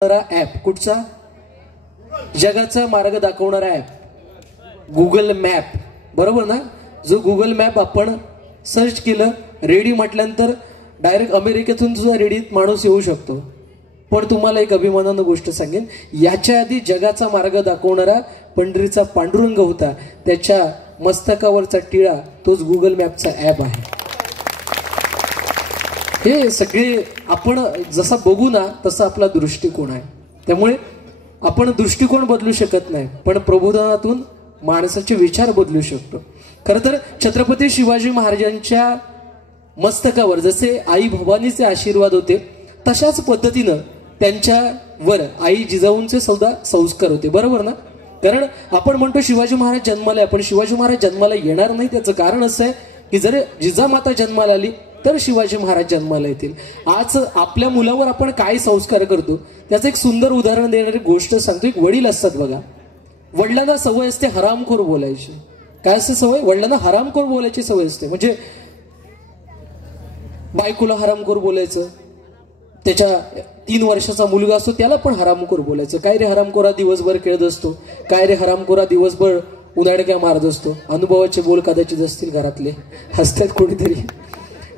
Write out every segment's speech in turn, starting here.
App कुठचा? जगाचा मार्ग दाखवणारा ऍप गुगल मॅप, बरोबर ना? जो गुगल मॅप आपण सर्च केलं, रेडी म्हटल्यानंतर डायरेक्ट अमेरिकेतून सुद्धा रेडीत माणूस येऊ शकतो. पण तुम्हाला एक अभिमानानं गोष्ट सांगेन, याच्या आधी जगाचा मार्ग दाखवणारा पंढरीचा पांडुरंग होता, त्याच्या मस्तकावरचा टिळा तोच गुगल मॅपचा ऍप आहे. हे सगळे आपण जसा बघू ना तसा आपला दृष्टिकोन आहे. त्यामुळे आपण दृष्टिकोन बदलू शकत नाही, पण प्रबोधनातून माणसाचे विचार बदलू शकतो. खरं तर छत्रपती शिवाजी महाराजांच्या मस्तकावर जसे आई भवानीचे आशीर्वाद होते, तशाच पद्धतीनं त्यांच्यावर आई जिजाऊंचे सुद्धा संस्कार होते, बरोबर ना? कारण आपण म्हणतो शिवाजी महाराज जन्माला, पण शिवाजी महाराज जन्माला येणार नाही. त्याचं कारण असं आहे की जर जिजामाता जन्माला आली तर शिवाजी महाराज जन्माला येतील. आज आपल्या मुलावर आपण काय संस्कार करतो त्याचं एक सुंदर उदाहरण देणारी गोष्ट सांगतो. एक वडील असतात बघा, वडिलांना सवय असते हरामखोर बोलायची. काय असते सवय? वडिलांना हरामखोर बोलायची सवय असते. म्हणजे बायकोला हरामखोर बोलायचं, त्याच्या 3 वर्षाचा मुलगा असतो त्याला पण हरामखोर बोलायचं. काय रे हरामखोरा दिवसभर खेळत असतो, काय रे हरामखोरा दिवसभर उन्हाळक्या मारत असतो. अनुभवाचे बोल कदाचित असतील घरातले, हसतात कोणीतरी,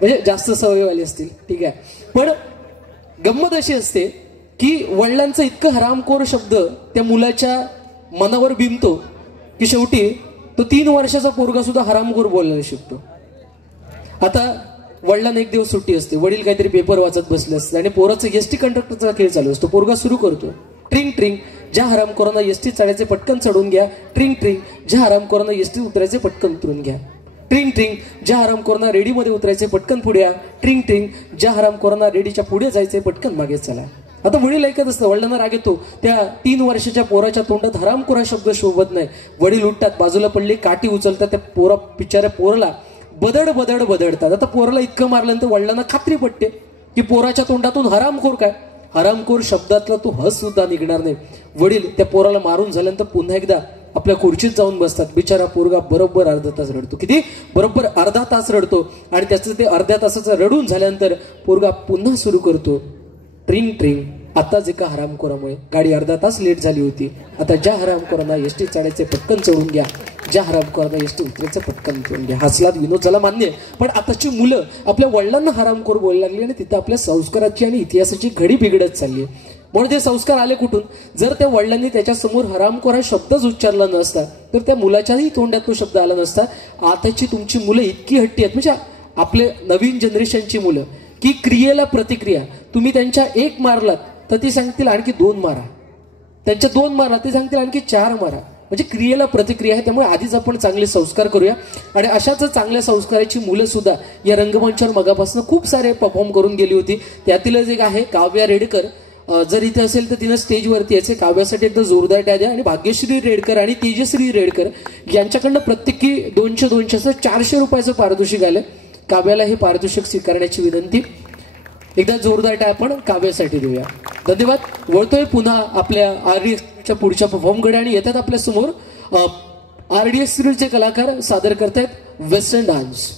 म्हणजे जास्त सवयवाली असतील, ठीक आहे. पण गंमत अशी असते की वडिलांचा इतकं हरामखोर शब्द त्या मुलाच्या मनावर बिंबतो की शेवटी तो 3 वर्षाचा पोरगा सुद्धा हरामखोर बोलायला शिकतो. आता वडिलांना एक दिवस सुट्टी असते, वडील काहीतरी पेपर वाचत बसले असते आणि पोराचा एसटी कंडक्टरचा खेळ चालू असतो. पोरगा सुरू करतो, ट्रिंग ट्रिंग ज्या हरामखोरांना एसटी चढायचे पटकन चढून घ्या, ट्रिंग ट्रिंग ज्या हरामखोरांना एसटी उतरायचे पटकन उतरून घ्या, ट्रिंग ट्रिंग ज्या हरामखोरांना रेडीमध्ये उतरायचे पटकन पुढे या, ट्रिंग ट्रिंग ज्या हरामखोरांना रेडीच्या पुढे जायचे पटकन मागे चला. आता वडील ऐकत असतं, वडिलांना राग येतो. त्या 3 वर्षाच्या पोराच्या तोंडात हरामखोरा शब्द शोभत नाही. वडील उठतात, बाजूला पडली काठी उचलतात, त्या बिचाऱ्या पोराला बदडतात. आता पोराला इतकं मारल्यानंतर वडिलांना खात्री पटते की पोराच्या तोंडातून हरामखोर काय, हरामखोर शब्दातला तो हस सुद्धा निघणार नाही. वडील त्या पोराला मारून झाल्यानंतर पुन्हा एकदा आपल्या खुर्चीत जाऊन बसतात. बिचारा पोरगा बरोबर अर्धा तास रडतो. किती? बरोबर अर्धा तास रडतो. आणि त्याचं ते अर्ध्या तासाचं रडून झाल्यानंतर पोरगा पुन्हा सुरू करतो, ट्रिंग ट्रिंग आताच एका हरामखोरामुळे गाडी अर्धा तास लेट झाली होती. आता ज्या हरामखोरांना एसटी चढायचे पटकन चढून घ्या, ज्या हरामखोरांना एसटी उतरायचं पटकन उतरून घ्या. हसलात विनोद, झाला मान्य. पण आताची मुलं आपल्या वडिलांना हरामखोर बोलायला लागली आणि तिथं आपल्या संस्काराची आणि इतिहासाची घडी बिघडत चालली आहे. म्हणून ते संस्कार आले कुठून? जर त्या वडिलांनी त्याच्यासमोर हरामखोर हा शब्दच उच्चारला नसता तर त्या मुलाच्याही तोंडात तो शब्द आला नसता. आताची तुमची मुलं इतकी हट्टी आहेत, म्हणजे आपले नवीन जनरेशनची मुलं, की क्रियेला प्रतिक्रिया. तुम्ही त्यांच्या 1 मारलात तर ती सांगतील आणखी 2 मारा, त्यांच्या 2 मारा ते सांगतील आणखी 4 मारा. म्हणजे क्रियेला प्रतिक्रिया आहे. त्यामुळे आधीच आपण चांगले संस्कार करूया. आणि अशाच चांगल्या संस्काराची मुलं सुद्धा या रंगमंचावर मगापासून खूप सारे परफॉर्म करून गेली होती. त्यातीलच एक आहे काव्या रेडकर. जर इथे असेल तर तिनं स्टेजवरती यायचे. काव्यासाठी एकदा जोरदार टाळ्या द्या. आणि भाग्यश्री रेडकर आणि तेजश्री रेडकर यांच्याकडनं प्रत्येकी 200 असं 400 रुपयाचं पारितोषिक आलं. काव्याला हे पारितोषिक स्वीकारण्याची विनंती. एकदा जोरदार टाळ्या आपण काव्यासाठी देऊया. धन्यवाद. वळतोय पुन्हा आपल्या आरडीएसच्या पुढच्या परफॉर्मकडे आणि येतात आपल्या समोर आरडीएस सिरियलचे कलाकार सादर करतायत वेस्टर्न डान्स.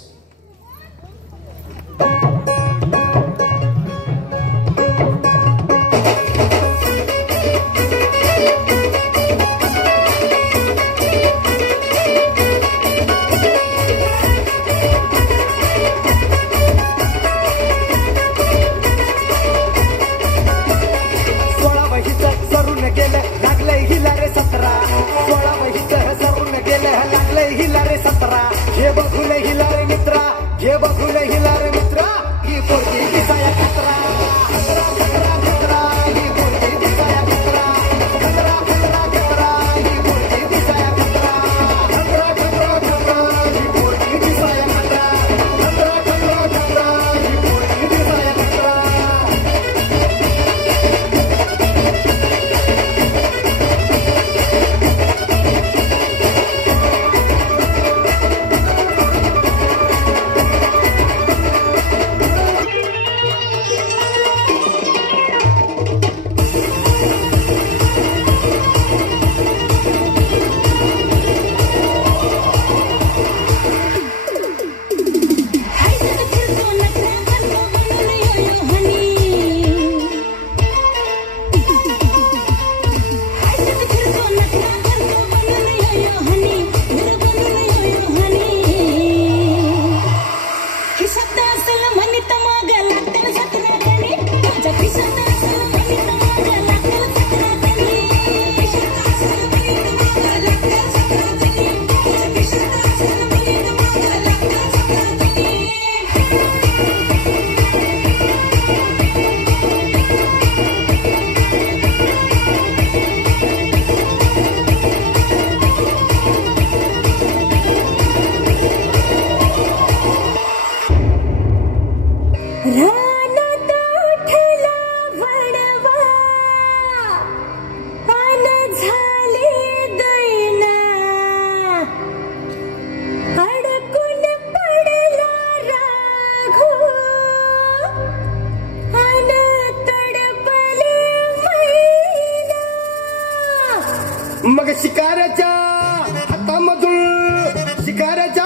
मग शिकाऱ्याच्या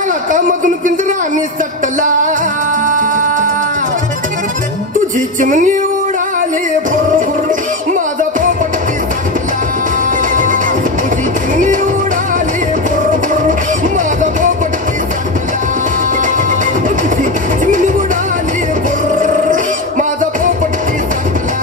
हातामधून पिंजरा मी सटला तुझी चिमणी उडाली भुरभुर माझा पोपट सटला तुझी चिमणी उडाली भुरभुर माझा पोपट सटला तुझी चिमणी उडाली भुरभुर माझा पोपट सटला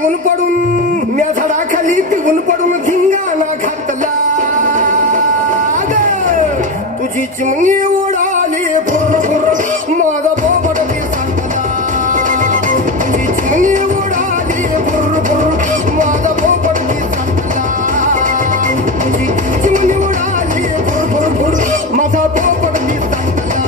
म्या झाडाखाली पिऊन पडून धिंगाणा घातला तुझी चिमणी उडाली भुरभुर माझा पोपट सटला तुझी चिमणी उडाली भुरभुर माझा पोपट सटला तुझी चिमणी उडाली भुरभुर माझा पोपट सटला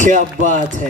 क्या बात है।